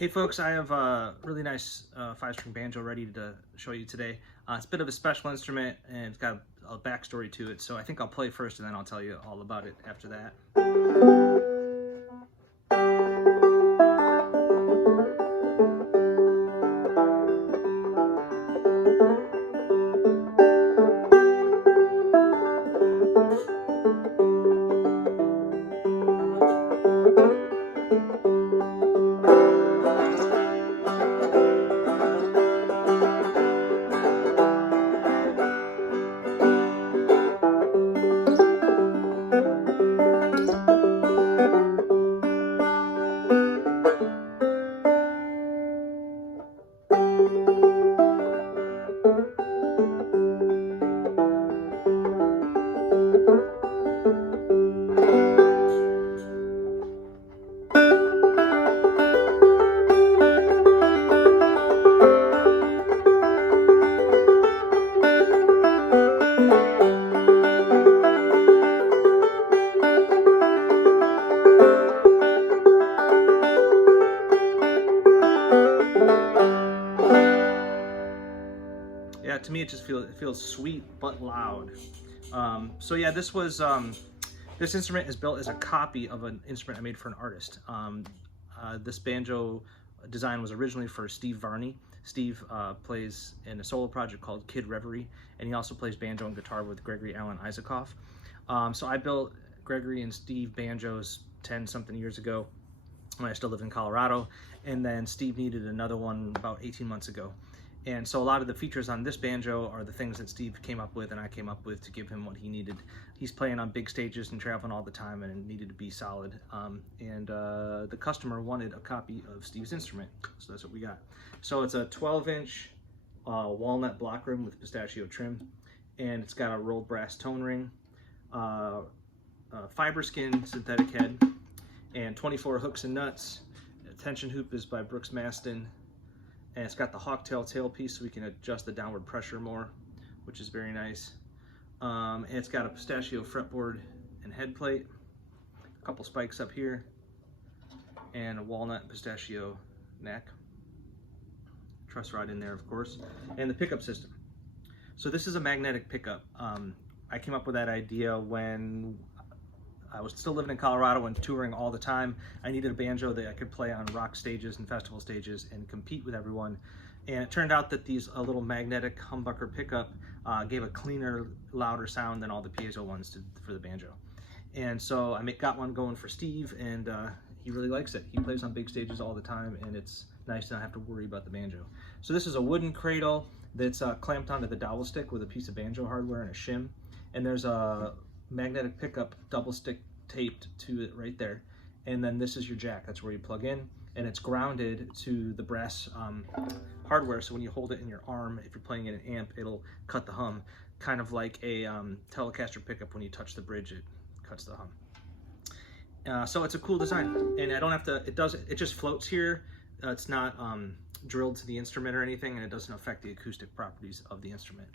Hey folks, I have a really nice 5-string banjo ready to show you today. It's a bit of a special instrument and it's got a backstory to it, so I think I'll play first and then I'll tell you all about it after that. Yeah, to me it just feels sweet but loud. So yeah, this instrument is built as a copy of an instrument I made for an artist. This banjo design was originally for Steve Varney. Steve plays in a solo project called Kid Reverie, and he also plays banjo and guitar with Gregory Alan Isaacoff. So I built Gregory and Steve banjos 10-something years ago when I still lived in Colorado, and then Steve needed another one about 18 months ago. And so a lot of the features on this banjo are the things that Steve came up with and I came up with to give him what he needed. He's playing on big stages and traveling all the time and it needed to be solid. The customer wanted a copy of Steve's instrument, so that's what we got. So it's a 12-inch walnut block rim with pistachio trim, and it's got a rolled brass tone ring, fiber skin synthetic head, and 24 hooks and nuts. The tension hoop is by Brooks Maston. And it's got the hawktail tailpiece so we can adjust the downward pressure more, which is very nice. And it's got a pistachio fretboard and head plate, a couple spikes up here, and a walnut pistachio neck. Truss rod in there, of course, and the pickup system. So this is a magnetic pickup. I came up with that idea when I was still living in Colorado and touring all the time. I needed a banjo that I could play on rock stages and festival stages and compete with everyone. And it turned out that these little magnetic humbucker pickup gave a cleaner, louder sound than all the piezo ones for the banjo. And so I got one going for Steve, and he really likes it. He plays on big stages all the time, and it's nice to not have to worry about the banjo. So this is a wooden cradle that's clamped onto the dowel stick with a piece of banjo hardware and a shim. And there's a magnetic pickup double stick taped to it right there, and then this is your jack. That's where you plug in, and it's grounded to the brass hardware, so when you hold it in your arm, if you're playing in an amp, it'll cut the hum, kind of like a Telecaster pickup. When you touch the bridge, it cuts the hum. So it's a cool design, and I don't have to, it just floats here. It's not drilled to the instrument or anything, and it doesn't affect the acoustic properties of the instrument.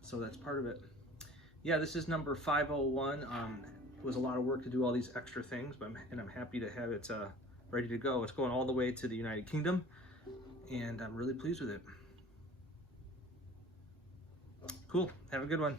So that's part of it. Yeah, this is number 501. It was a lot of work to do all these extra things, and I'm happy to have it ready to go. It's going all the way to the United Kingdom, and I'm really pleased with it. Cool. Have a good one.